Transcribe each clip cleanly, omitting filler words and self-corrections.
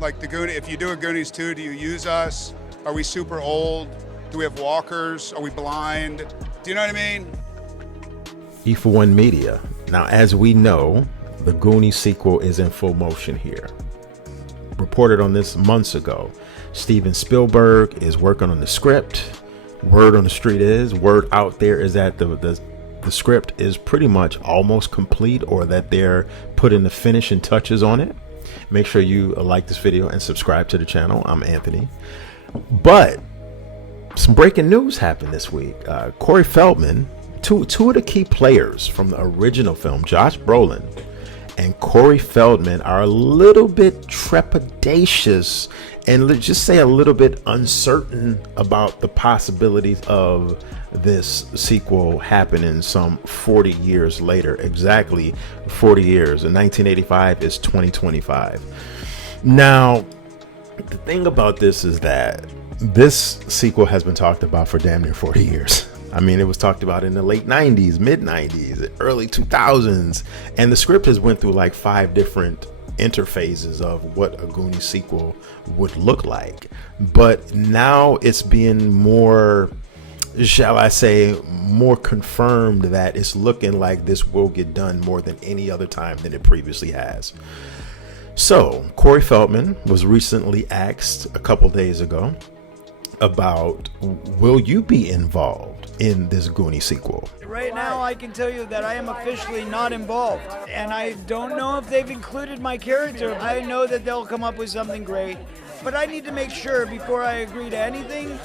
Like the Goonies, if you do a Goonies 2, do you use us? Are we super old? Do we have walkers? Are we blind? Do you know what I mean? E for One Media. Now, as we know, the Goonies sequel is in full motion here. Reported on this months ago. Steven Spielberg is working on the script. Word on the street is, word out there is that the script is pretty much almost complete, or that they're putting the finishing touches on it. Make sure you like this video and subscribe to the channel. I'm Anthony. But some breaking news happened this week. Corey Feldman, two of the key players from the original film, Josh Brolin and Corey Feldman, are a little bit trepidatious and let's just say a little bit uncertain about the possibilities of this sequel happening some 40 years later. Exactly 40 years. In 1985 is 2025. Now, the thing about this is that this sequel has been talked about for damn near 40 years. I mean, it was talked about in the late 90s, mid 90s, early 2000s, and the script has went through like 5 different interphases of what a Goonies sequel would look like. But now it's being more, shall I say, more confirmed that it's looking like this will get done more than any other time than it previously has. So Corey Feldman was recently asked a couple days ago about, will you be involved in this Goonies sequel? Right now, I can tell you that I am officially not involved, and I don't know if they've included my character. I know that they'll come up with something great, but I need to make sure before I agree to anything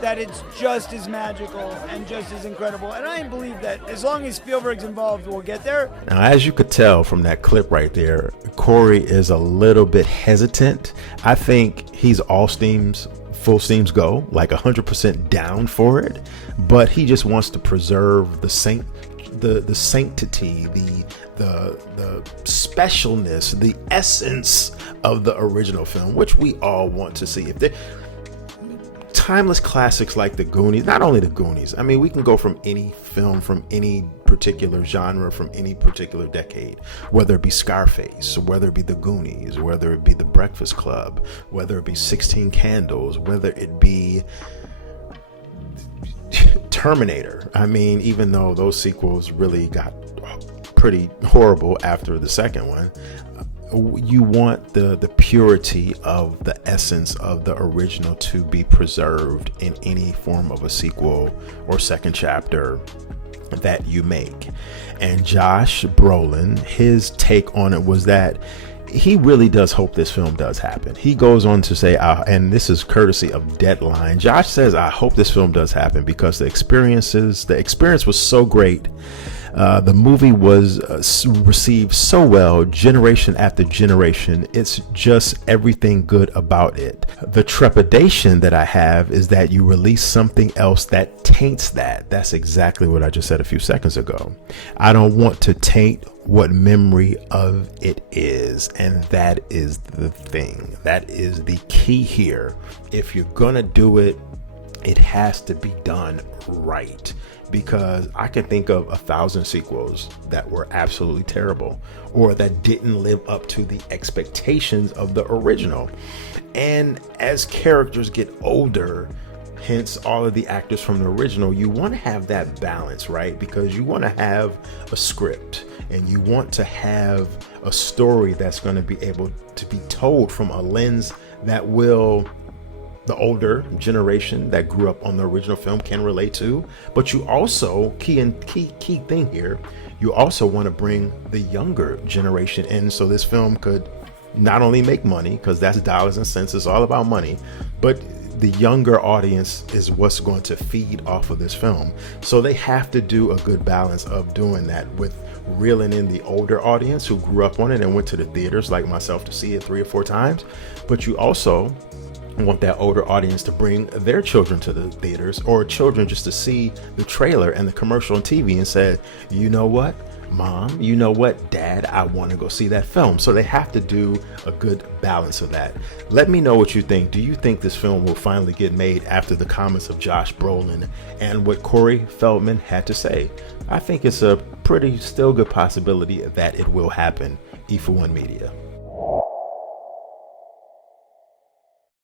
that it's just as magical and just as incredible. And I believe that as long as Spielberg's involved, we'll get there. Now, as you could tell from that clip right there, Corey is a little bit hesitant. I think he's all steams, full steams go, like 100% down for it, but he just wants to preserve the sanctity, the specialness, the essence of the original film, which we all want to see. If they timeless classics like the Goonies, not only the Goonies, I mean, we can go from any film, from any particular genre, from any particular decade, whether it be Scarface, whether it be the Goonies, whether it be the Breakfast Club, whether it be 16 Candles, whether it be Terminator. I mean, even though those sequels really got pretty horrible after the second one, you want the purity of the essence of the original to be preserved in any form of a sequel or second chapter that you make. And Josh Brolin, his take on it was that he really does hope this film does happen. He goes on to say, and this is courtesy of Deadline, Josh says, I hope this film does happen because the experience was so great. The movie was received so well, generation after generation. It's just everything good about it. The trepidation that I have is that you release something else that taints that. That's exactly what I just said a few seconds ago. I don't want to taint what memory of it is, and that is the thing. That is the key here. If you're gonna do it, it has to be done right, because I can think of 1,000 sequels that were absolutely terrible or that didn't live up to the expectations of the original. And as characters get older, hence all of the actors from the original, you want to have that balance, right? Because you want to have a script and you want to have a story that's going to be able to be told from a lens that will the older generation that grew up on the original film can relate to. But you also, key thing here, you also want to bring the younger generation in, so this film could not only make money, because that's dollars and cents, it's all about money, but the younger audience is what's going to feed off of this film. So they have to do a good balance of doing that with reeling in the older audience who grew up on it and went to the theaters like myself to see it 3 or 4 times. But you also want that older audience to bring their children to the theaters, or children just to see the trailer and the commercial on TV and say, you know what, Mom, you know what, Dad, I want to go see that film. So they have to do a good balance of that. Let me know what you think. Do you think this film will finally get made after the comments of Josh Brolin and what Corey Feldman had to say? I think it's a pretty still good possibility that it will happen. E for One Media.